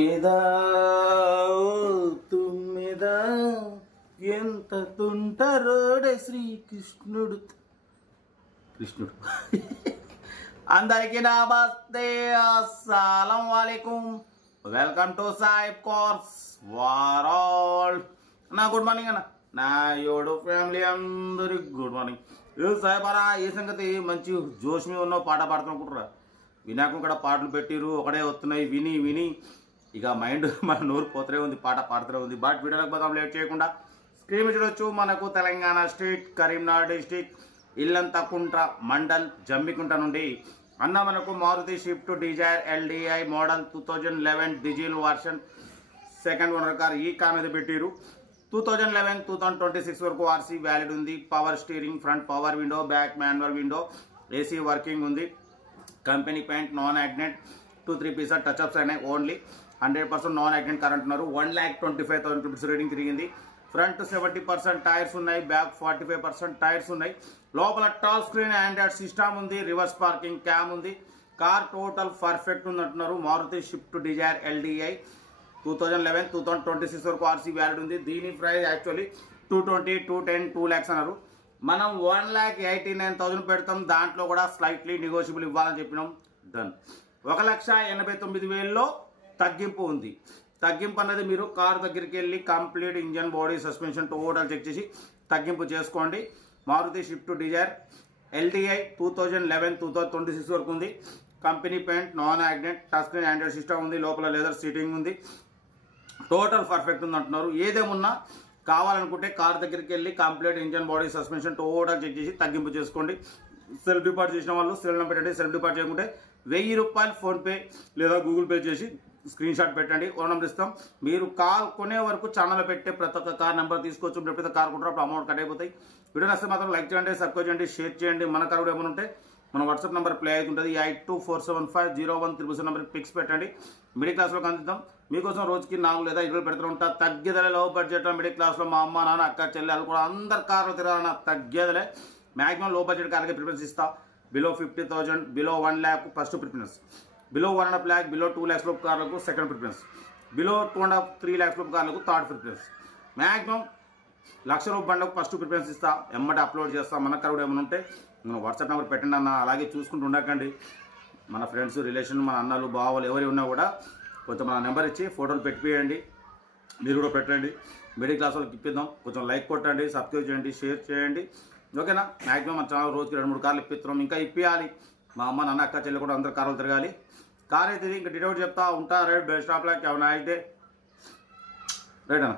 తుమ్మెదా తుమ్మెదా ఎంత తుంటరోడే శ్రీకృష్ణుడు కృష్ణుడు. అందరికీ నమస్తే, అస్సలం వాలేకుం, వెల్కమ్ టు సాయిబ్ కోర్స్ వారాల్. నా గుడ్ మార్నింగ్ అన్న, నా యోడు ఫ్యామిలీ అందరికి గుడ్ మార్నింగ్. సాయిబ్ అన్న, ఏ సంగతి మంచి జోష్ మీద ఉన్నావు, పాట పాడుతున్నట్టురా. వినాయకం కూడా పాటలు పెట్టిరు, ఒకడే వస్తున్నాయి విని విని ఇక మైండ్ మన నోరు పోతూనే ఉంది, పాట పాడుతూనే ఉంది. బట్ వీడియోలకు పోదాం లేట్ చేయకుండా. స్క్రీన్ మీద చూడొచ్చు, మనకు తెలంగాణ స్టేట్ కరీంనగర్ డిస్టిక్ ఇల్లంతకుంట మండల్ జమ్మికుంట నుండి అన్న మనకు Maruti Swift Dzire LDI model 2011 diesel version second owner car ఈ కార్ మీద పెట్టిరు. 2011-2026 వరకు ఆర్సీ వ్యాలిడ్ ఉంది. Power steering, front power window, back manual window, AC working ఉంది. Company paint, non accident, 2-3 pieces touch ups అయినాయి. ఓన్లీ 100% నాన్ యాక్సిడెంట్ కార్ అంటున్నారు. 1,25,000 rupees reading తిరిగింది. Front 70% tyres ఉన్నాయి, బ్యాక్ 45% టైర్స్ ఉన్నాయి. లోపల టచ్ స్క్రీన్ ఆండ్రాయిడ్ సిస్టమ్ ఉంది, reverse parking cam ఉంది. Car total perfect ఉంది అంటున్నారు. మారుతి షిఫ్ట్ డిజైర్ ఎల్డిఐ 2011-2026 వరకు ఆర్సీ వ్యాలిడ్ ఉంది. దీని ప్రైస్ యాక్చువల్లీ 220, 210, 2 lakhs అన్నారు. మనం 1,89,000 పెడతాం, దాంట్లో కూడా స్లైట్లీ నెగోషియబుల్ ఇవ్వాలని చెప్పినాం. డన్. 1,89,000లో తగ్గింపు ఉంది. తగ్గింపు అన్నది మీరు కార్ దగ్గరికి వెళ్ళి complete engine, body, suspension total check చేసి తగ్గింపు చేసుకోండి. మారుతి షిఫ్ట్ డిజైర్ ఎల్డిఐ 2011-2026 వరకు ఉంది. Company paint, non accident, touch screen Android system ఉంది. లోపల లెదర్ సీటింగ్ ఉంది. టోటల్ పర్ఫెక్ట్ ఉంది అంటున్నారు. ఏదేమున్నా కావాలనుకుంటే కార్ దగ్గరికి వెళ్ళి complete engine, body, suspension total check చేసి తగ్గింపు చేసుకోండి. సెల్ఫ్ డిపాజిట్ చేసిన వాళ్ళు సెల్ నెంబర్ పెట్టండి. సెల్ఫ్ డిపాజిట్ చేయకుంటే 1,000 రూపాయలు ఫోన్పే లేదా గూగుల్ పే చేసి స్క్రీన్ షాట్ పెట్టండి. ఓన్ నెంబర్ ఇస్తాం. మీరు కార్ కొనే వరకు ఛానల్ పెట్టే ప్రతి ఒక్క కార్ నెంబర్ తీసుకోవచ్చు. ఎప్పుడైతే కార్ కొంటారో అప్పుడు అమౌంట్ కట్ అయిపోతాయి. వీడియో నచ్చితే మాత్రం లైక్ చేయండి, సబ్స్క్రైబ్ చేయండి, షేర్ చేయండి. మన కార్ కూడా ఏమైనా ఉంటే మన వాట్సాప్ నెంబర్ ప్లే అవుతుంటుంది. 8247501777 నెంబర్కి పిక్స్ పెట్టండి. మిడిల్ క్లాస్లోకి అందిద్దాం. మీకోసం రోజుకి 4 లేదా 20 పెడుతూ ఉంటా. తగ్గేదలే లో బడ్జెట్లో మిడిల్ క్లాస్లో మా అమ్మ, నాన్న, అక్క, చెల్లెలు కూడా అందరు కార్లు తిరగాలన్న తగ్గేదలే. మ్యాక్సిమం లో బడ్జెట్ కార్లకి ప్రిఫరెన్స్ ఇస్తా. Below 50,000, below 1 lakh first preference. Below 1.5 lakh, below 2 lakhs లోపు కార్లకు సెకండ్ ప్రిఫరెన్స్. బిలో 2.5-3 lakhs లోపు కార్లకు థర్డ్ ప్రిఫరెన్స్. మ్యాక్సిమం 1,00,000 రూపాయల బండ్లకు ఫస్ట్ ప్రిఫరెన్స్ ఇస్తా. ఎమ్మటి అప్లోడ్ చేస్తా. మన కార్ కూడా ఏమైనా ఉంటే మనం వాట్సాప్ నెంబర్ పెట్టండి అన్న. అలాగే చూసుకుంటూ ఉండకండి. మన ఫ్రెండ్స్, రిలేషన్, మన అన్నలు, బావలు ఎవరు ఉన్నా కూడా కొంచెం మన నెంబర్ ఇచ్చి ఫోటోలు పెట్టియండి. మీరు కూడా పెట్టండి. మిడిల్ క్లాస్ వాళ్ళకి ఇప్పిద్దాం. కొంచెం లైక్ కొట్టండి, సబ్స్క్రైబ్ చేయండి, షేర్ చేయండి. ఓకేనా? మ్యాక్సిమం మన ఛానల్ రోజుకి 2-3 కార్లు ఇప్పిస్తున్నాం. ఇంకా ఇప్పియాలి. మా అమ్మ, నాన్న, అక్క, చెల్లి కూడా అందరు కార్లు తిరగాలి. కార్ అయితే ఇంకా డీటెయిల్ చెప్తా ఉంటా. Right, best of luck, have a nice day. Right అన్న.